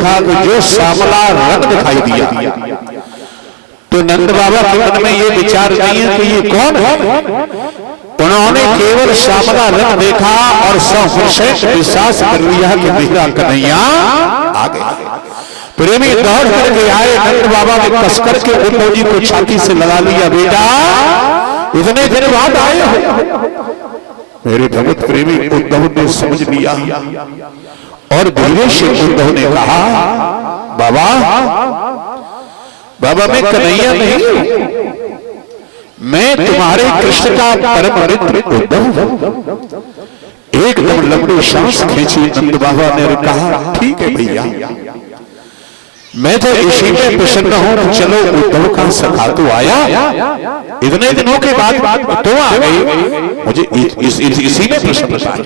देखा कि जो श्यामला रंग दिखाई दिया तो नंद बाबा के मन में ये विचार नहीं है कि ये कौन है। उन्होंने केवल श्यामला रंग देखा और 100% विश्वास कर लिया कि मेरा कन्हैया आ गया। प्रेमी दौड़ करके आए, नंद बाबा ने कसकर के उद्धव जी को छाती से लगा लिया, बेटा इतने दिन बाद आए हो। मेरे भगत प्रेमी उद्धव ने समझ लिया और धीरे से उद्धव ने कहा, बाबा बाबा मैं कन्हैया नहीं, मैं तुम्हारे कृष्ण का परम मित्र उद्धव। एकदम लंबी सांस खींची नंद बाबा ने कहा, ठीक है भैया, मैं तो इसी में प्रसन्न हूं। चलो उद्धव का सखा तो आया, इतने दिनों के बाद तो आ गई, मुझे इसी में प्रसन्नता है।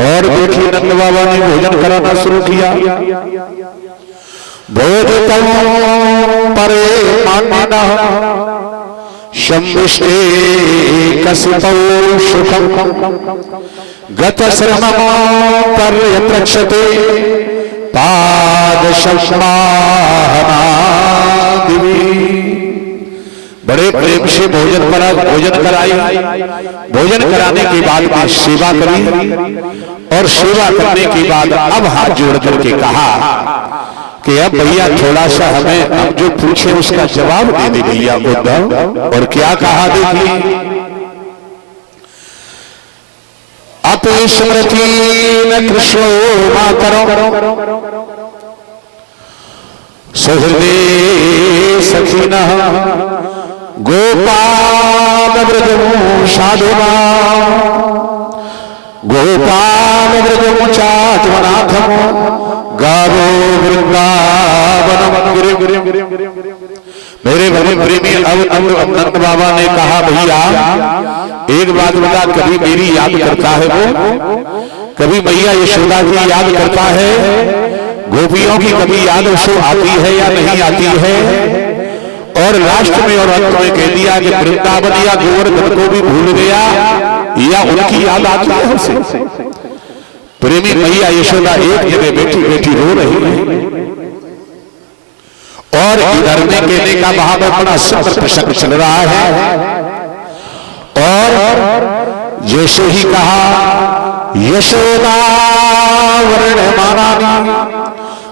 और देखिए नंद बाबा ने भोजन कराना शुरू किया। बोधतम परे मानना शंभुष्टे कसितौ सुखम गत श्रमम पर्यप्रक्षते पाद शम्माहनादिवी। बड़े प्रेम से भोजन कराई। भोजन कराने के बाद में सेवा करी और सेवा करने के बाद अब हाथ जोड़ करके कहा कि अब भैया थोड़ा सा हमें अब जो पूछे उसका जवाब दे दे भैया उद्धव। और क्या कहा देखिए, अपनी स्मृति न कृष्णो मातरम सुहृदे सखीना गोपाल व्रजमो साधुना गोपाल व्रजमो चात्मनाथम गावो वृंदावन। मेरे भले प्रेमी अब नंद बाबा ने कहा, भैया एक बात बता, कभी मेरी याद करता है वो, कभी मैया यशोदा की याद करता है, गोपियों की कभी याद उसको आती है या नहीं आती है। और लास्ट में और अंत में कह दिया कि वृंदावन या गोवर्धन को भी भूल गया या उनकी याद आती है उसे। प्रेमी मैया यशोदा एक जगह बैठी बैठी रो रही है और इधर में कहने का वहां में बड़ा सुंदर प्रसंग चल रहा है। और जैसे ही कहा, यशोदा वर्ण मानानी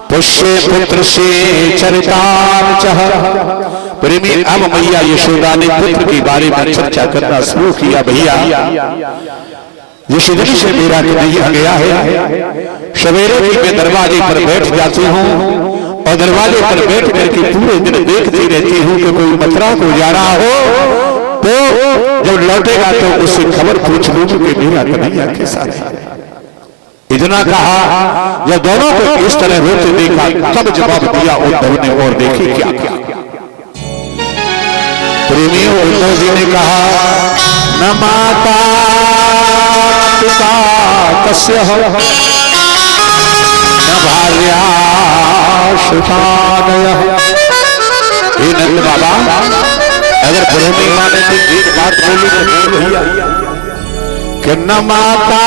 पुष्य पुत्र से चरितार्चः। प्रेमी अब मैया यशोदा ने पुत्र के बारे में चर्चा करना शुरू किया। भैया जिस दिन से मेरा कन्हैया गया है, सवेरे भी मैं दरवाजे पर बैठ जाती हूँ और दरवाजे पर बैठ करके पूरे दिन देखती रहती हूँ कि कोई मथुरा को जा रहा हो, तो जब लौटेगा तो उससे खबर पूछ लूंगी कि मेरा कन्हैया कैसा है। इतना कहा, जब दोनों को इस तरह रोते देखा तब जवाब दिया उद्धव ने। और देखिए क्या क्या प्रेमियों, उद्धव जी ने कहा, न माता पिता कस्य हो न भार्या सुतानयः। हे नंद बाबा, अगर प्रेमी माने तो एक बात बोली तो भैया कि न माता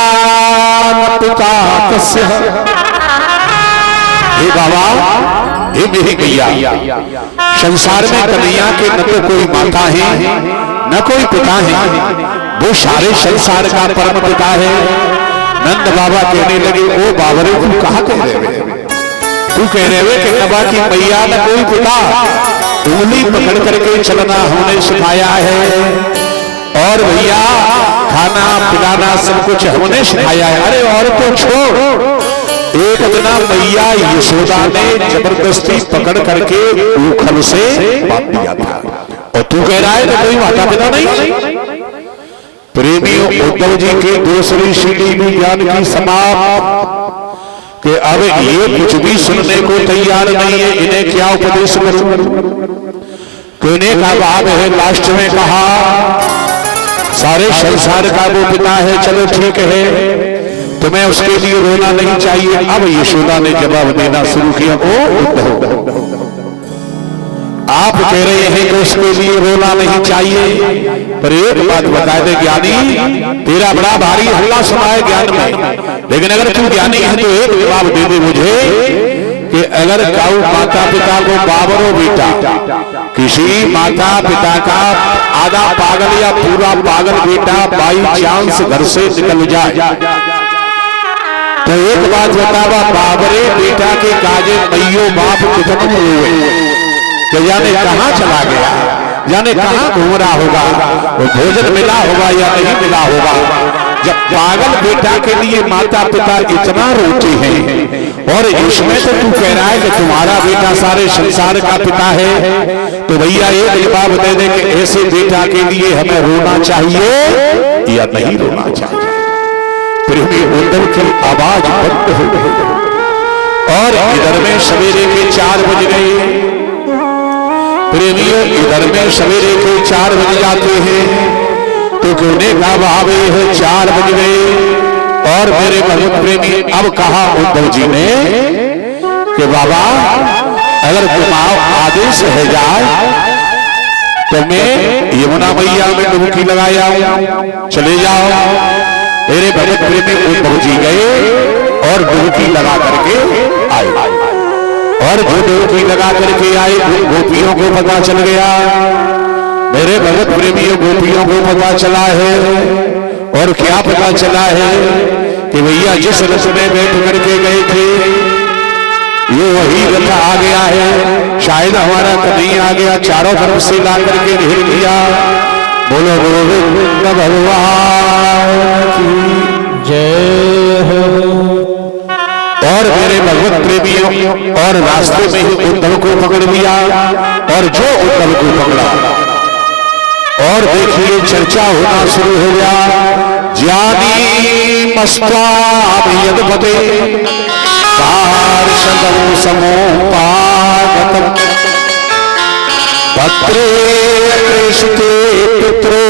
न पिता कस्य। हे बाबा, हे मेरी मैया, संसार में कन्हैया के न तो कोई माता है न कोई पिता है, वो सारे संसार का परम पिता है। नंद बाबा कहने लगे, ओ बाबरे तू कहा कह रहे, तू कह रहे हुए कि नबा की मैया न कोई पिता, उंगली पकड़ करके चलना हमने सिखाया है और भैया खाना पिलाना सब कुछ हमने सिखाया है। अरे और तो छोड़, एक दिन मैया यशोदा ने जबरदस्ती पकड़ करके उखल से बांध दिया था और तू कह रहा है कि कोई माता पिता नहीं। प्रेमियों, उद्धव जी की दूसरी सीढ़ी भी ज्ञान की समाप्त कि अब ये कुछ भी सुनने को तैयार नहीं है, इन्हें क्या उपदेश करूं। कहने का भाव है, लास्ट में कहा सारे संसार का वो पिता है, चलो ठीक है, तुम्हें उसके लिए रोना नहीं चाहिए। अब यशोदा ने जवाब देना शुरू किया, ओ उद्धव, आप कह रहे हैं कि उसके लिए रोना नहीं चाहिए, पर एक बात बता दे ज्ञानी, तेरा बड़ा भारी हल्ला सुना है ज्ञान में, लेकिन अगर तू ज्ञानी है तो एक जवाब दे दे मुझे अगर काऊ माता पिता को बाबरो बेटा किसी माता पिता का आधा पागल या पूरा पागल बेटा बाई चांस घर से निकल जाए तो एक बात बतावा, बाबरे बेटा के काजे मैयो बाप कितने हुए कि जाने कहां चला गया, जाने कहां घूम रहा होगा, वो भोजन मिला होगा या नहीं मिला होगा। जब पागल बेटा के लिए माता पिता इतना रोते हैं और इसमें तो तू कह रहा है कि तुम्हारा बेटा सारे संसार का पिता है, तो भैया एक जवाब दे दे कि ऐसे बेटा के लिए हमें रोना चाहिए या नहीं रोना चाहिए। प्रेमी उद्धव की आवाज बंद हो गई और इधर में सवेरे के 4 बज गए। प्रेमियों इधर में सवेरे के 4 बज जाते हैं तो कहने का भाव है 4 बज गए। और मेरे भगवत प्रेमी अब कहा उद्धव जी ने कि बाबा अगर तुम्हारा आदेश है जाए तो मैं यमुना मैया में डुबकी लगाया चले जाओ। मेरे भगत प्रेमी उद्धव जी गए और डुबकी लगा करके आए और जो डुबकी लगा करके आए गोपियों को पता चल गया। मेरे भगत प्रेमियों गोपियों को पता चला है और क्या पता चला है कि भैया जिस रथ में बैठ करके गए थे ये वही रथ आ गया है। शायद हमारा कन्हैया आ गया, चारों तरफ से ला करके घेर दिया। बोलो गोविंद भगवान की जय हो। और मेरे भगवत प्रेमियों और रास्ते में ही उद्धव को पकड़ लिया और जो उद्धव को पकड़ा और देखिए चर्चा होना शुरू हो गया। ज्ञानी मस्ताभियद्भते पार्षदं समोपागतम् पत्रे प्रेषिते पुत्रो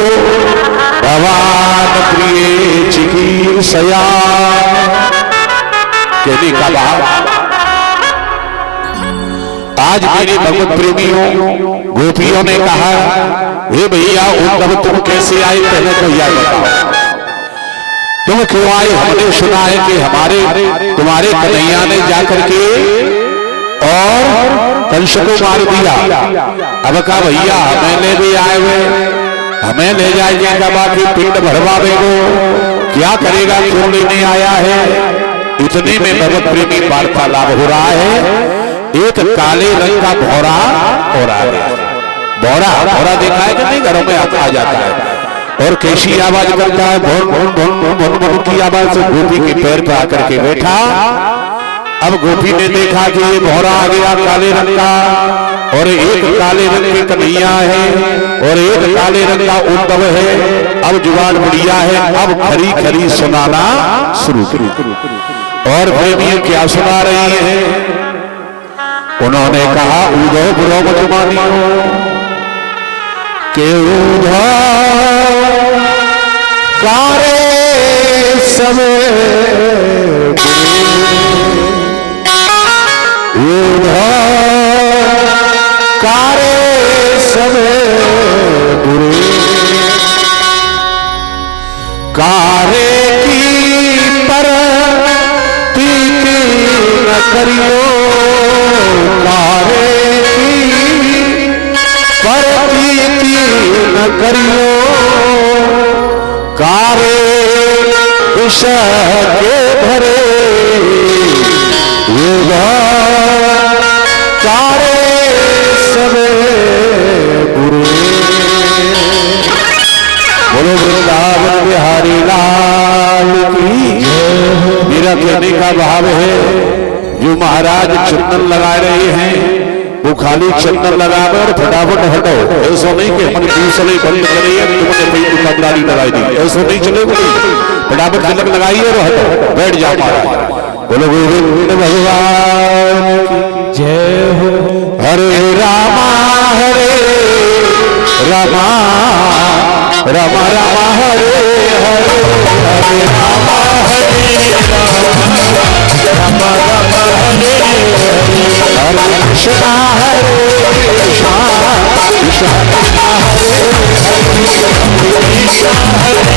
भवान् प्रिये चिकीर्षया। कहने का भाव आज मेरे भगवत प्रेमियों गोपियों ने कहा हे भैया उद्धव तुम कैसे आए, पहले तो यह बताओ तुम क्यों आए। हमने सुना है कि तुम्हारे कन्हैया ने जाकर के और कंस को मार दिया। अब कहा भैया हमें ले भी आए हुए, हमें ले जाएंगे का बाकी पिंड भरवावे को क्या करेगा, क्यों लेने आया है। इतने में भगवत प्रेमी वार्तालाप हो रहा है। एक काले रंग का भौरा और आ गया। भौरा देखा है कि नहीं, घरों में आ जाता है और कैसी आवाज करता है, भौन भौन भौन भौन भौन की आवाज से गोपी के पैर पर आकर के बैठा। अब गोपी ने देखा कि ये भौरा आ गया काले रंग का और एक काले रंग के कन्हैया है और एक काले रंग का उद्धव है। अब जुबान बढ़िया है, अब खरी खरी सुनाना शुरू करी। और प्रेमी क्या सुना रही है, उन्होंने कहा उद्धव बुरो मत मानियो के उद्धव कारे समय उद्धव कारे समय बुरे कारे की पर पीती न करियो न करियो कारे विष के भरे कारे सबे बुरे। बोलो वृंदावन बिहारी लाल की। मेरा कहने का भाव है जो महाराज चंदन लगा रहे हैं वो खाली चंदन लगावे और फटाफट हटो। ऐसा नहीं कि हमने दूसरे बंद करी है तुमने कोई दुकानदारी लगाई दी, ऐसा नहीं चलेगा। फटाफट तिलक लगाइए और हटो, बैठ जाओ महाराज। बोलो गोविंद भगवान की जय हो। हरे रामा रामा रामा रामा हरे हरे हरे रामा रामा रामा हरे हरे कृष्णा हरे कृष्णा कृष्णा हरे हरे हरे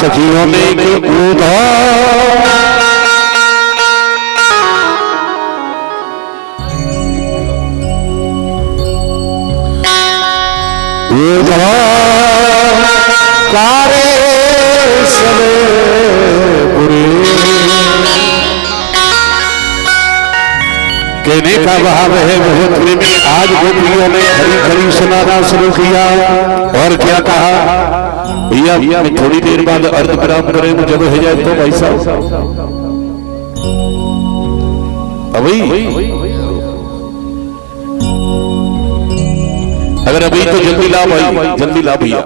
सखियों ने कूदा कारे सवे बुरे कहने का भाव है बहुत प्रेमी। आज गोपियों ने खरी खरी सुनाना शुरू किया और क्या कहा, भैया मैं थोड़ी देर बाद अर्ध विराम करें जब हो जाए तो भाई साहब अभी अगर अभी तो जल्दी ला भाई, जल्दी ला भैया।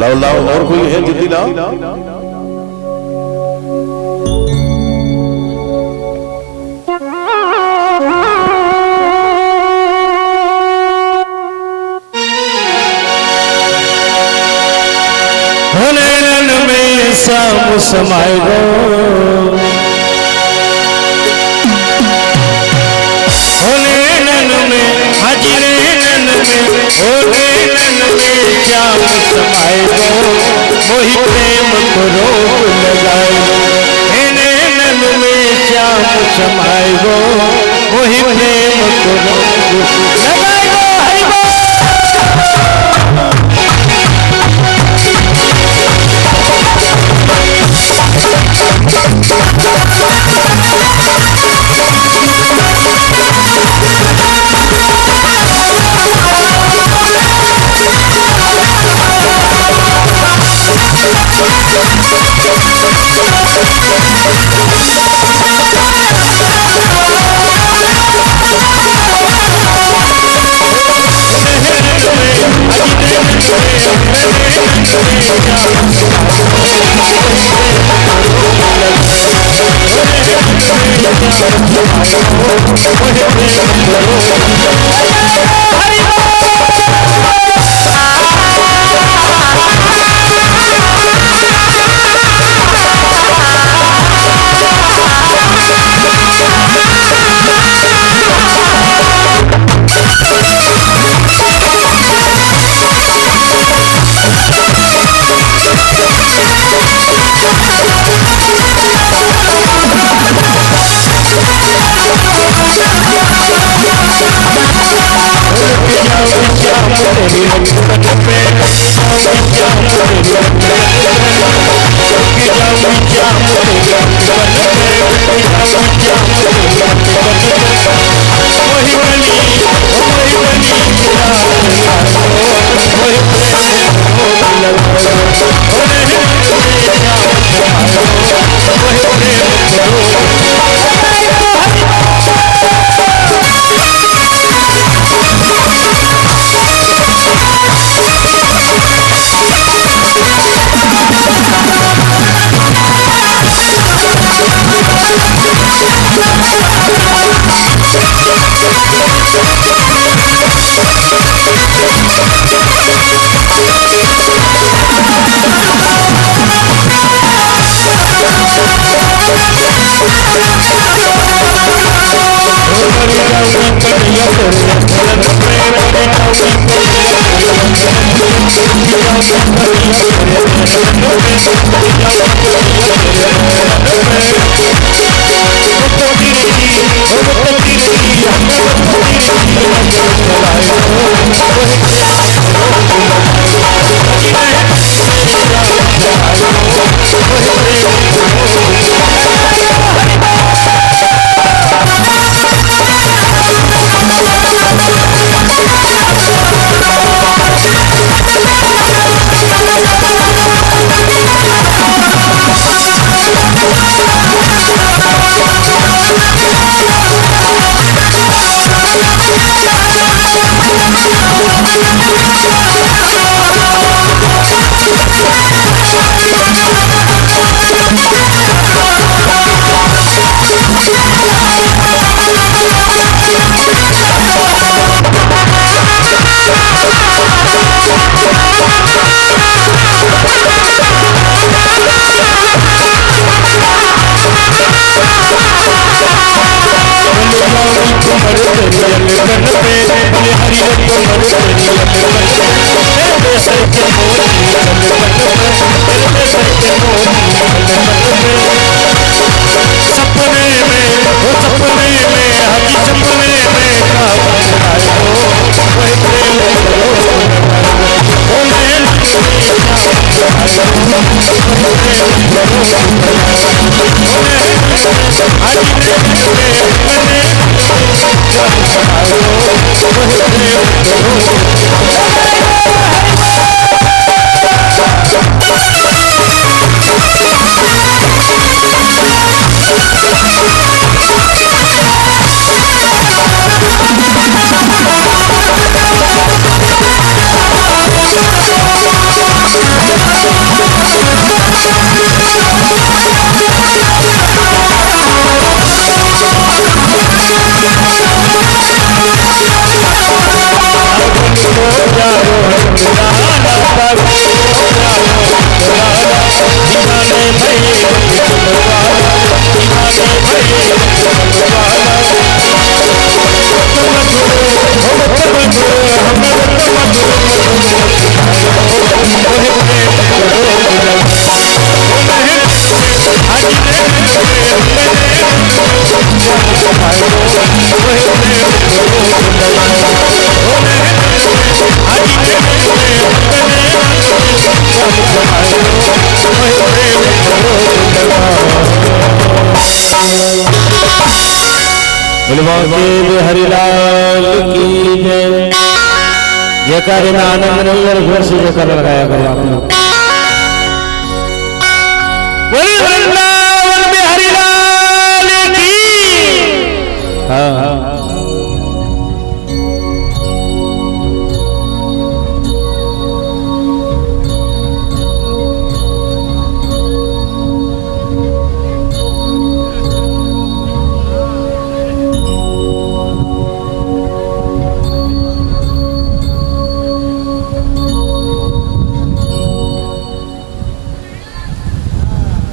लाओ लाओ, और कोई है जल्दी लाओ। समाए गो नैनन में हाजिरे नैनन में ओ नैनन में क्या समाए गो मोहि प्रेम को रोक लगाए नैनन में क्या समाए गो मोहि प्रेम को रोक लगाए गो। हरिलाल की जय। जयकार आनंद नहीं और घर से जयकार लगाया करो आप लोग।